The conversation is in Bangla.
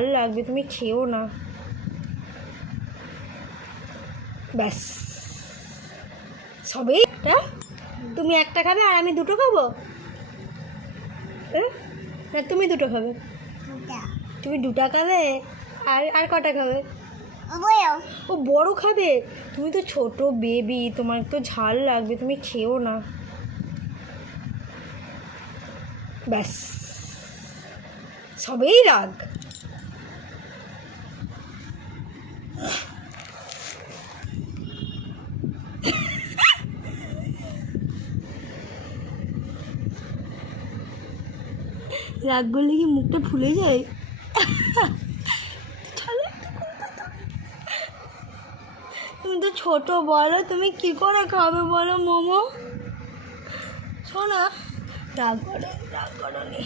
ঝাল লাগবে, তুমি খেও না। ব্যাস, সবেই একটা। তুমি একটা খাবে আর আমি দুটো খাবো? না, তুমি দুটো খাবে। তুমি দুটা খাবে আর আর কটা খাবে? ও বড় খাবে? তুমি তো ছোট বেবি, তোমার তো ঝাল লাগবে, তুমি খেও না। ব্যাস, সবেই রাগ। রাগ করলে কি মুখটা ফুলে যায়? তুমি তো ছোট, বলো তুমি কি করে খাবে বলো মোমো? শোনা, রাগ করো নি।